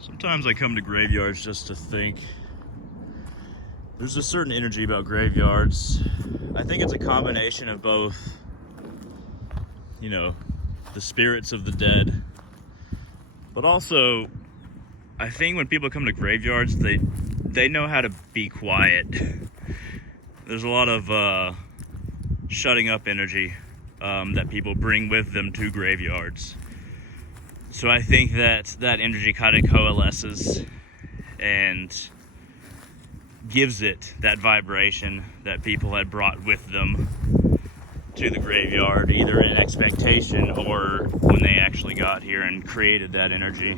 Sometimes I come to graveyards just to think. There's a certain energy about graveyards. I think it's a combination of both, the spirits of the dead, but also I think when people come to graveyards, they know how to be quiet. There's a lot of shutting up energy that people bring with them to graveyards. So I think that energy kind of coalesces and gives it that vibration that people had brought with them to the graveyard, either in expectation or when they actually got here and created that energy.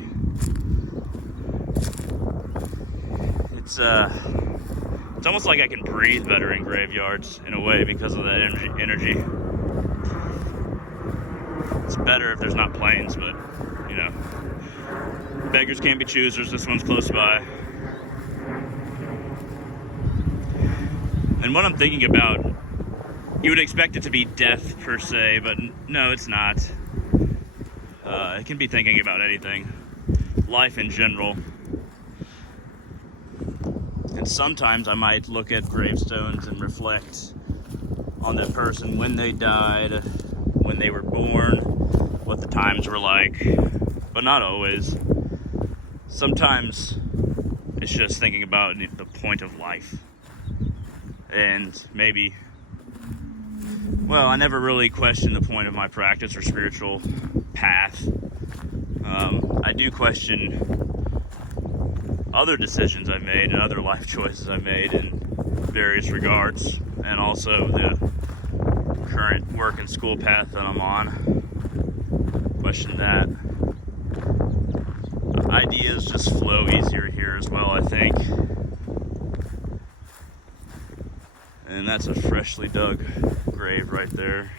It's almost like I can breathe better in graveyards in a way because of that energy. It's better if there's not planes, but beggars can't be choosers. This one's close by. And what I'm thinking about, you would expect it to be death per se, but no, it's not. It can be thinking about anything, life in general. And sometimes I might look at gravestones and reflect on that person, when they died, when they were born, what the times were like, but not always. Sometimes it's just thinking about the point of life. And maybe, I never really questioned the point of my practice or spiritual path. I do question other decisions I've made and other life choices I've made in various regards, and also the current work and school path that I'm on. Question that. Ideas just flow easier here as well, I think. And that's a freshly dug grave right there.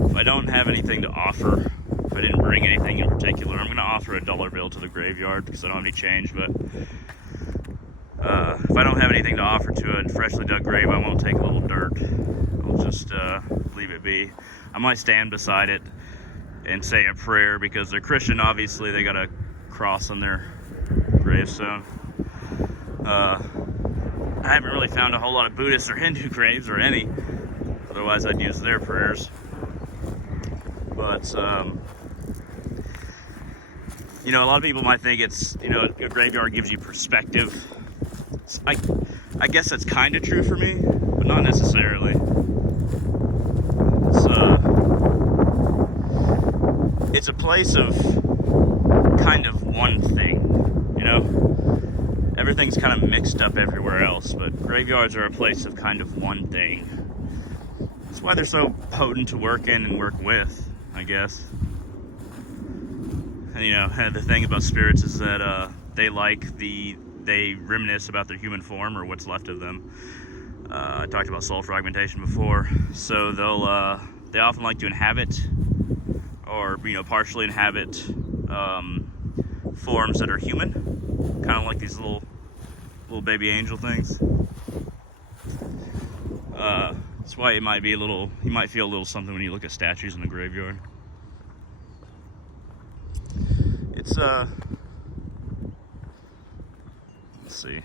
If I don't have anything to offer, if I didn't bring anything in particular, I'm going to offer a $1 bill to the graveyard because I don't have any change. But if I don't have anything to offer to a freshly dug grave, I won't take a little dirt. I'll just leave it be. I might stand beside it and say a prayer because they're Christian. Obviously, they got a cross on their gravestone. I haven't really found a whole lot of Buddhist or Hindu graves, or any. Otherwise, I'd use their prayers. But, a lot of people might think it's, a graveyard gives you perspective. I guess that's kind of true for me, but not necessarily. It's a place of kind of one thing, Everything's kind of mixed up everywhere else, but graveyards are a place of kind of one thing. That's why they're so potent to work in and work with, I guess. And the thing about spirits is that they reminisce about their human form, or what's left of them. I talked about soul fragmentation before, so they often like to inhabit, or partially inhabit forms that are human, kind of like these little baby angel things. That's why you might feel a little something when you look at statues in the graveyard. It's let's see.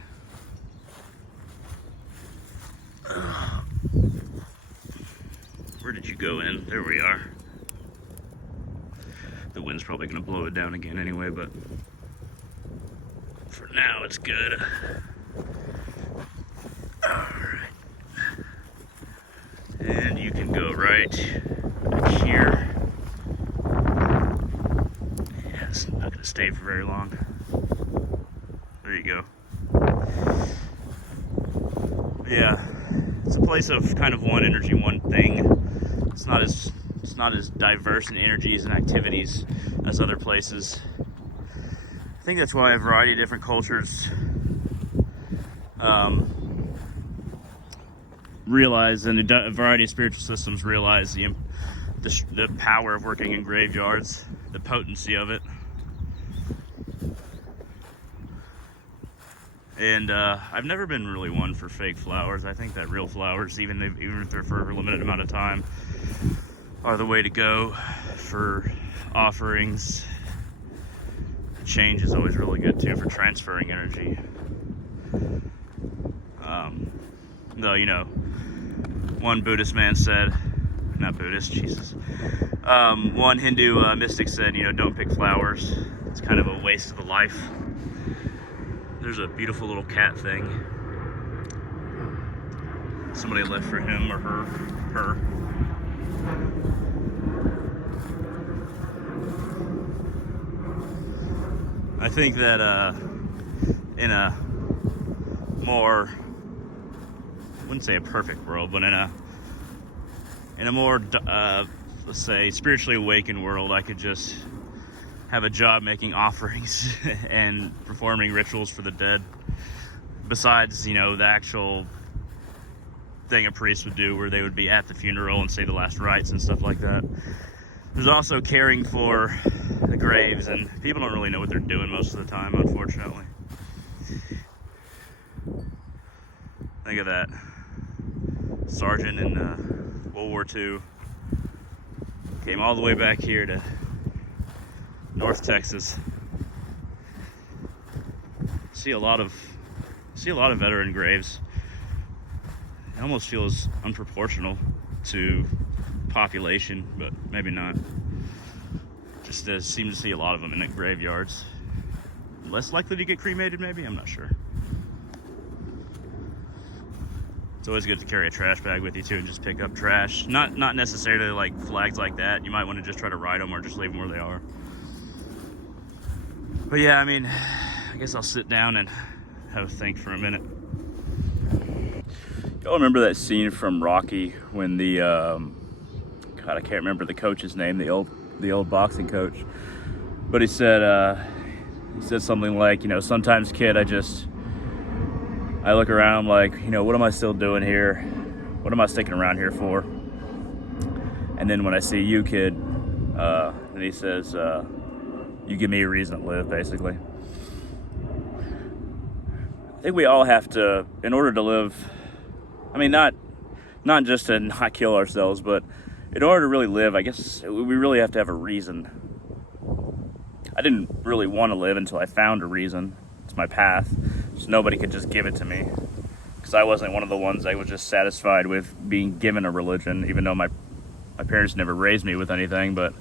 Where did you go in? There we are. The wind's probably gonna blow it down again anyway, but for now it's good. Alright. And you can go right here. Yeah, it's not gonna stay for very long. There you go. Yeah, it's a place of kind of one energy, one thing. It's not as diverse in energies and activities as other places. I think that's why a variety of different cultures realize, and a variety of spiritual systems realize the power of working in graveyards, the potency of it. And I've never been really one for fake flowers. I think that real flowers, even if they're for a limited amount of time, are the way to go for offerings. change is always really good too for transferring energy. Though, you know, one Buddhist man said, not Buddhist, Jesus. One Hindu mystic said, you know, don't pick flowers. It's kind of a waste of a life. There's a beautiful little cat thing. Somebody left for him or her. I think that in a more, I wouldn't say a perfect world, but in a more, let's say, spiritually awakened world, I could just have a job making offerings and performing rituals for the dead. Besides, you know, the actual thing a priest would do where they would be at the funeral and say the last rites and stuff like that. There's also caring for the graves, and people don't really know what they're doing most of the time, unfortunately. Think of that sergeant in World War II. Came all the way back here to North Texas. See a lot of veteran graves. It almost feels unproportional to population, but maybe not. Just seem to see a lot of them in the graveyards. Less likely to get cremated, maybe? I'm not sure. It's always good to carry a trash bag with you too and just pick up trash. Not necessarily like flags like that. You might want to just try to ride them or just leave them where they are. But yeah, I mean, I guess I'll sit down and have a think for a minute. Y'all remember that scene from Rocky when the God, I can't remember the coach's name, the old boxing coach, but he said something like, you know, sometimes, kid, I look around, I'm like, you know, what am I still doing here? What am I sticking around here for? And then when I see you, kid, then he says, you give me a reason to live, basically. I think we all have to, in order to live, I mean, not just to not kill ourselves, but in order to really live, I guess we really have to have a reason. I didn't really want to live until I found a reason. It's my path. So nobody could just give it to me. Because I wasn't one of the ones that was just satisfied with being given a religion, even though my parents never raised me with anything. But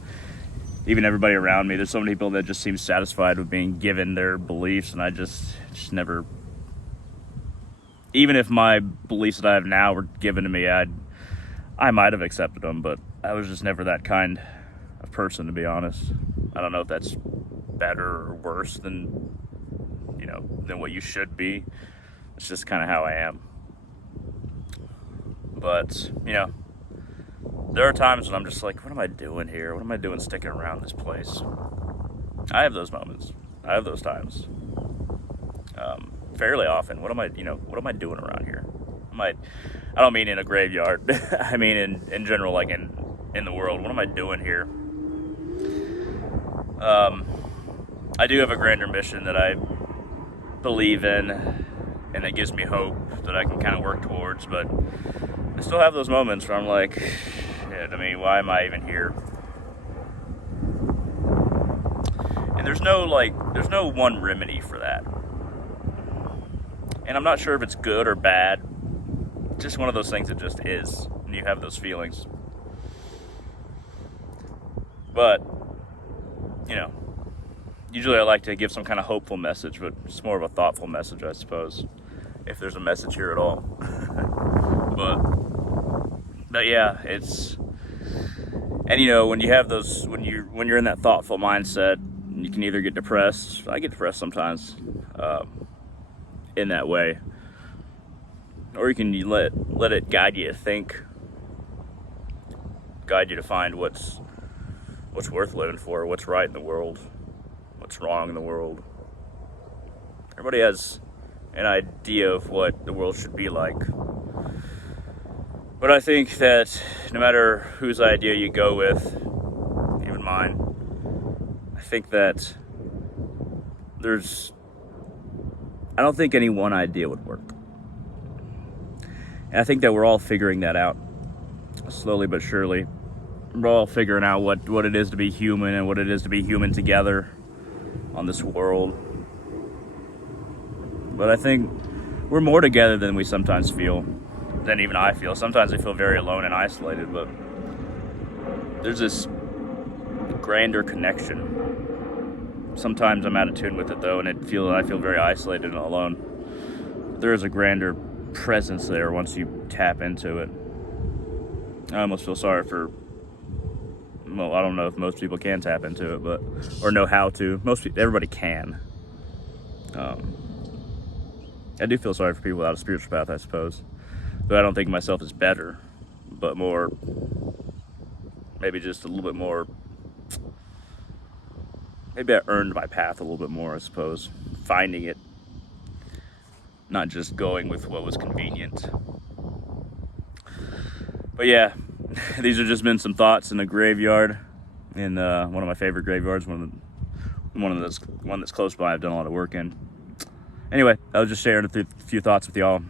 even everybody around me, there's so many people that just seem satisfied with being given their beliefs, and I just never... Even if my beliefs that I have now were given to me, I might have accepted them, but I was just never that kind of person, to be honest. I don't know if that's better or worse than, you know, than what you should be. It's just kind of how I am. But, you know, there are times when I'm just like, what am I doing here? What am I doing sticking around this place? I have those moments. I have those times. Fairly often. What am I doing around here? I don't mean in a graveyard. I mean in general, like in the world. What am I doing here? I do have a grander mission that I believe in, and it gives me hope that I can kind of work towards, but I still have those moments where I'm like, shit, I mean, why am I even here? And there's no one remedy for that. And I'm not sure if it's good or bad. It's just one of those things that just is, and you have those feelings. But, you know, usually I like to give some kind of hopeful message, but it's more of a thoughtful message, I suppose, if there's a message here at all. but yeah, it's, and you know, when you have those, when you're in that thoughtful mindset, you can either get depressed. I get depressed sometimes, in that way, or you can let it guide you to think, guide you to find what's worth living for, what's right in the world, what's wrong in the world. Everybody has an idea of what the world should be like, but I think that no matter whose idea you go with, even mine, I think that I don't think any one idea would work. And I think that we're all figuring that out, slowly but surely. We're all figuring out what it is to be human and what it is to be human together on this world. But I think we're more together than we sometimes feel, than even I feel. Sometimes I feel very alone and isolated, but there's this grander connection. Sometimes I'm out of tune with it though, and I feel very isolated and alone. There is a grander presence there once you tap into it. I almost feel sorry for, well, I don't know if most people can tap into it, but, or know how to. Everybody can. I do feel sorry for people without a spiritual path, I suppose. But I don't think of myself as better, but more, maybe just a little bit more, maybe I earned my path a little bit more, I suppose. Finding it, not just going with what was convenient. But yeah, these have just been some thoughts in a graveyard, in one of my favorite graveyards, one that's close by. I've done a lot of work in. Anyway, I was just sharing a few thoughts with y'all.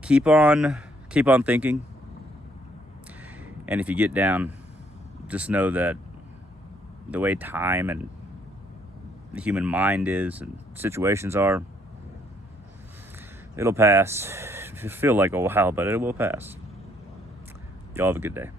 Keep on thinking, and if you get down, just know that the way time and the human mind is and situations are, it'll pass. It'll feel like a while, but it will pass. Y'all have a good day.